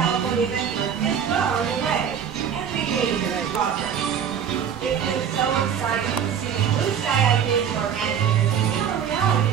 California adventure is well underway. Every day is in progress. It is so exciting to see blue sky ideas for our engineers become a reality.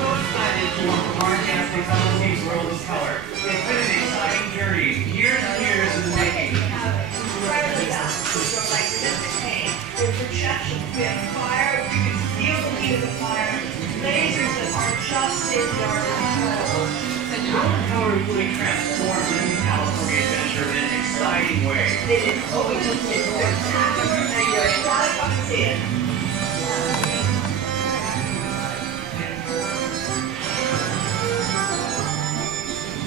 So excited to welcome our guests to Summer's World of Color. It's been an exciting journey, years and years in the making. Incredibly fast. So like this paint, there's projection, we have fire, you can feel the heat of the fire, lasers that are just in dark and incredible. Our color really transformed this California adventure in an exciting way. It is always a spectacular, and you're gotta come and see it.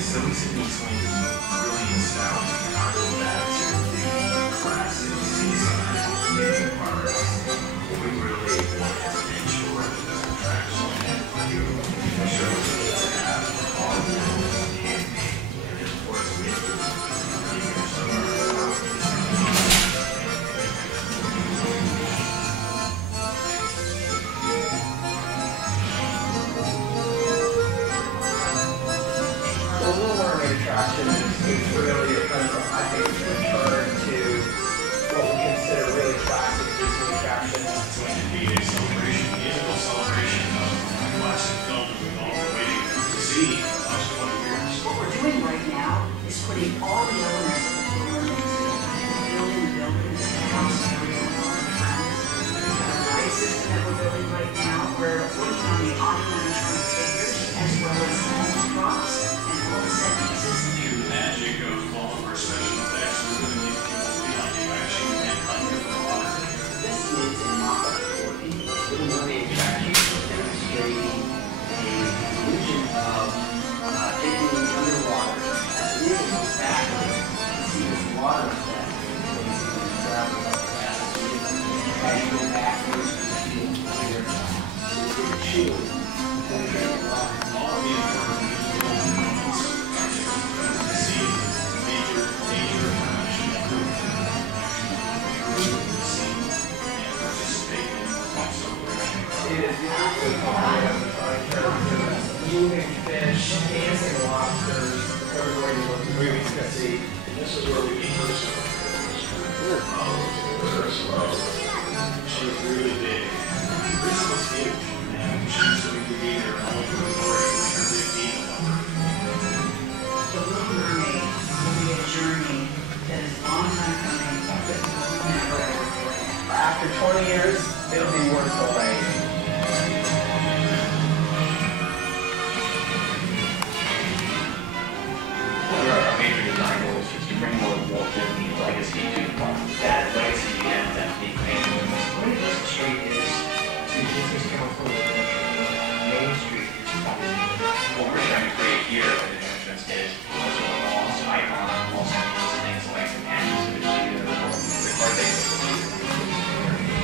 So it's in between really nostalgic and artifacts, the classic seaside music products. We really wanted to make sure that this attraction shows us to have all of those handmade, and of course with the figures of our attraction is really a kind of, I think, a return to what we consider really classic Disney attractions. It's going to be a celebration, musical celebration of classic film that we've all been waiting to see in the last 20 years. What we're doing right now is putting all the elements of the learning building the buildings, the house, and everything on the trends. We've got a light system that we're building right now. We're working on the animatronic figures as well as props and all the set pieces. Through the magic of all of our special effects, we're going to make people feel like they've actually been under the water. This is a mock-up for the Little Mermaid attraction demonstrating a illusion of taking underwater as the vehicle goes backwards to see this water effect basically travel up the passage. As you go backwards, you feel clear glass. So it's a chill, penetrating water. All of the important elements to see major attraction see and participate in the celebration. It is beautifully animatronic characters, moving fish, dancing lobsters, everywhere you look, the movies can see. This is where we meet Ursula. Ursula. She was really big. Ursula's huge, and she's going to be there all over the glory with her big team. The Little Mermaid will be a journey that is a long time coming, but never ever forget. After 20 years, it'll be worth the wait. One of our major design goals is to bring more Walt Disney legacy to the park. That legacy and that big thing. What this street is to Disney's California Adventure. Main Street is What we're trying to create here at the entrance is also a lost icon, also those things like the panels of the theater or the carpet.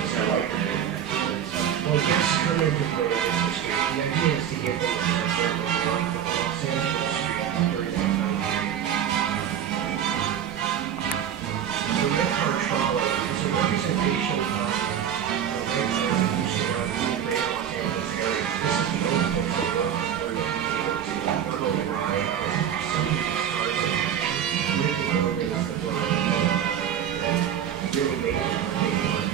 So like well, guests come into the Disney Street. The idea is to give them a feel of like the Los Angeles Street during that time period. The red car trolley is a representation of the red cars that used to run through the greater Los Angeles area. This is the only place on the road where you'll be able to not only ride some of these cars in action with the elements that were really make it a big one.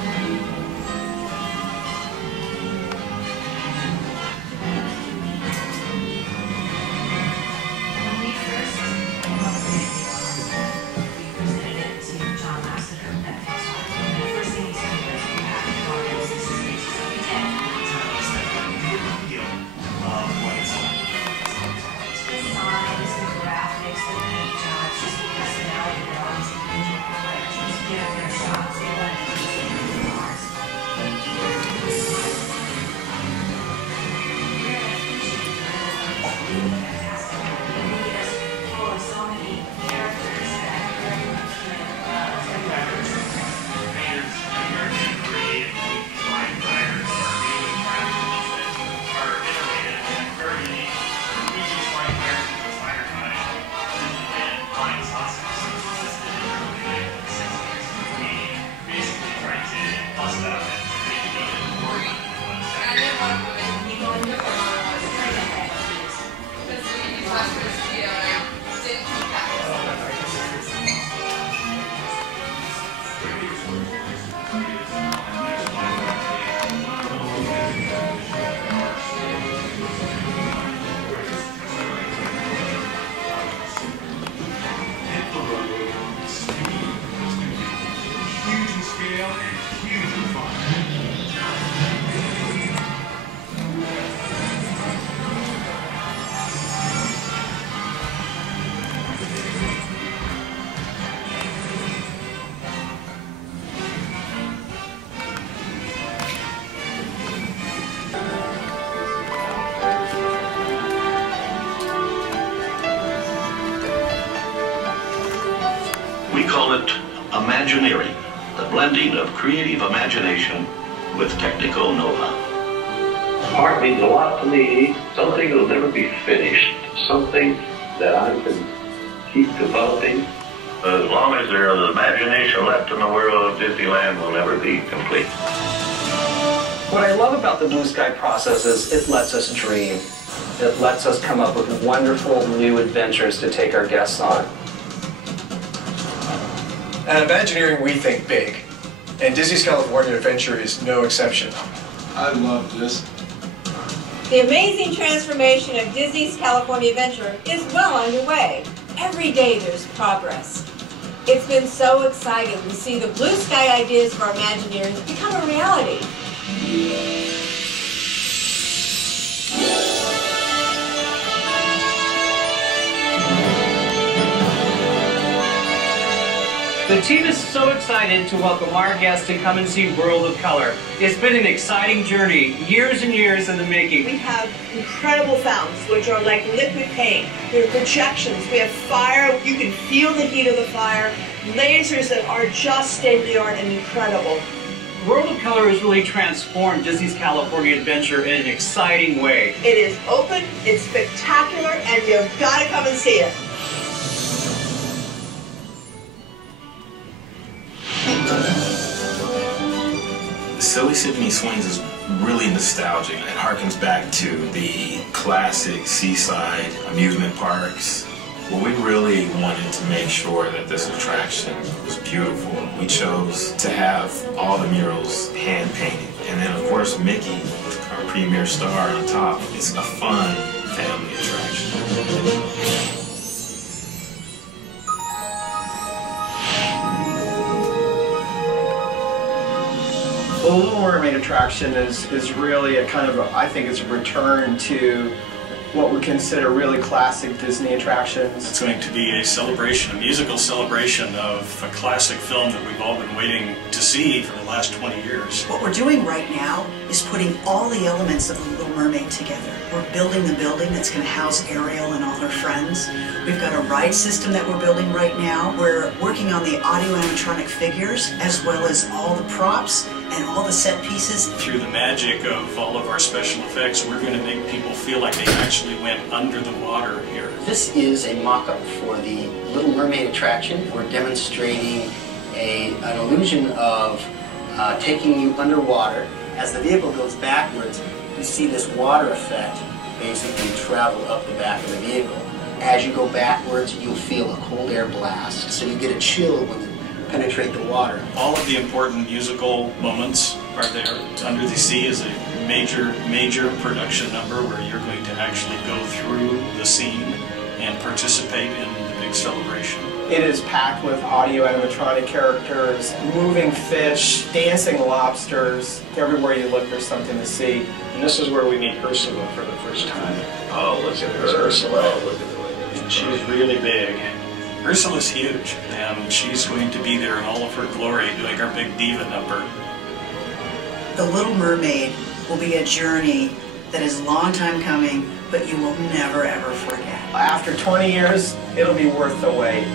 We call it Imagineering, the blending of creative imagination with technical know-how. Art means a lot to me, something that'll never be finished, something that I can keep developing. As long as there is imagination left in the world, Disneyland will never be complete. What I love about the Blue Sky process is it lets us dream. It lets us come up with wonderful new adventures to take our guests on. At Imagineering, we think big, and Disney's California Adventure is no exception. I love this. The amazing transformation of Disney's California Adventure is well underway. Every day there's progress. It's been so exciting to see the blue sky ideas of our Imagineers become a reality. The team is so excited to welcome our guests to come and see World of Color. It's been an exciting journey, years and years in the making. We have incredible fountains, which are like liquid paint. There are projections. We have fire. You can feel the heat of the fire. Lasers that are just state-of-the-art and incredible. World of Color has really transformed Disney's California Adventure in an exciting way. It is open, it's spectacular, and you've got to come and see it. Silly Symphony Swings is really nostalgic. It harkens back to the classic seaside amusement parks. Well, we really wanted to make sure that this attraction was beautiful. We chose to have all the murals hand-painted. And then, of course, Mickey, our premier star on top. It's a fun family attraction. The Little Mermaid attraction is really a kind of, I think it's a return to what we consider really classic Disney attractions. It's going to be a celebration, a musical celebration of a classic film that we've all been waiting to see for the last 20 years. What we're doing right now is putting all the elements of The Little Mermaid together. We're building the building that's going to house Ariel and all her friends. We've got a ride system that we're building right now. We're working on the audio animatronic figures as well as all the props and all the set pieces. Through the magic of all of our special effects, we're going to make people feel like they actually went under the water here. This is a mock-up for the Little Mermaid attraction. We're demonstrating an illusion of taking you underwater. As the vehicle goes backwards, you see this water effect basically travel up the back of the vehicle. As you go backwards, you'll feel a cold air blast, so you get a chill when you penetrate the water. All of the important musical moments are there. Under the Sea is a major production number where you're going to actually go through the scene and participate in the big celebration. It is packed with audio animatronic characters, moving fish, dancing lobsters. Everywhere you look, there's something to see. And this is where we meet Ursula for the first time. Oh, look at her. Ursula. Oh, look at the way And she's really big. Ursula's huge, and she's going to be there in all of her glory doing our big diva number. The Little Mermaid will be a journey that is a long time coming, but you will never ever forget. After 20 years, it'll be worth the wait.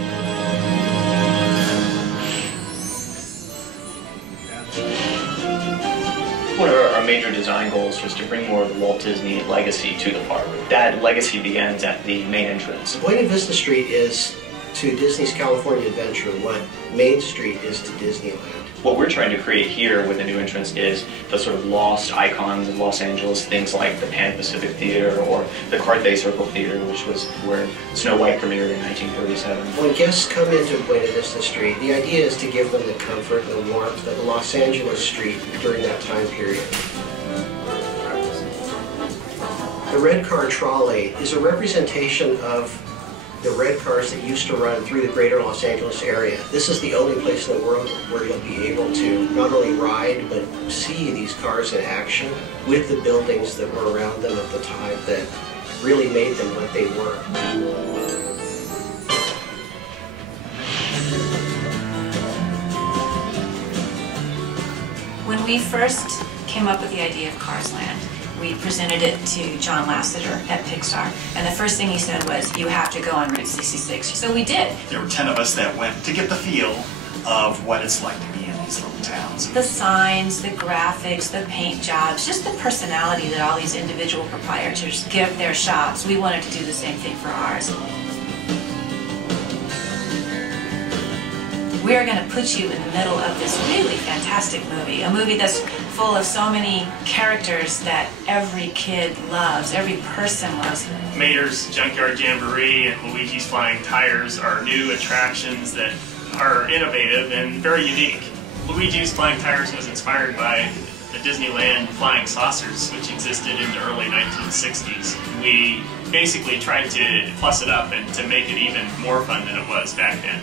One of our major design goals was to bring more of the Walt Disney legacy to the park. That legacy begins at the main entrance. Buena Vista Street is to Disney's California Adventure what Main Street is to Disneyland. What we're trying to create here with the new entrance is the sort of lost icons of Los Angeles, things like the Pan Pacific Theater or the Carthay Circle Theater, which was where Snow White premiered in 1937. When guests come into Buena Vista Street, the idea is to give them the comfort and the warmth of Los Angeles Street during that time period. The red car trolley is a representation of the red cars that used to run through the greater Los Angeles area. This is the only place in the world where you'll be able to not only ride, but see these cars in action with the buildings that were around them at the time that really made them what they were. When we first came up with the idea of Cars Land, we presented it to John Lasseter at Pixar, and the first thing he said was, you have to go on Route 66. So we did. There were 10 of us that went to get the feel of what it's like to be in these little towns. The signs, the graphics, the paint jobs, just the personality that all these individual proprietors give their shops. We wanted to do the same thing for ours. We are going to put you in the middle of this really fantastic movie, a movie that's full of so many characters that every kid loves, every person loves. Mater's Junkyard Jamboree and Luigi's Flying Tires are new attractions that are innovative and very unique. Luigi's Flying Tires was inspired by the Disneyland flying saucers, which existed in the early 1960s. We basically tried to plus it up and to make it even more fun than it was back then.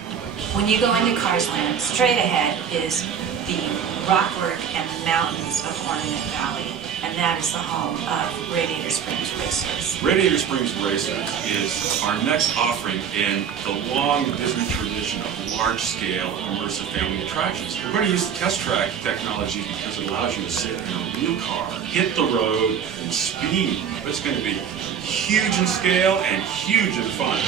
When you go into Cars Land, straight ahead is the rockwork and the mountains of Ornament Valley, and that is the home of Radiator Springs Racers. Radiator Springs Racers is our next offering in the long Disney tradition of large-scale immersive family attractions. We're going to use the test track technology because it allows you to sit in a real car, hit the road, and speed. It's going to be huge in scale and huge in fun.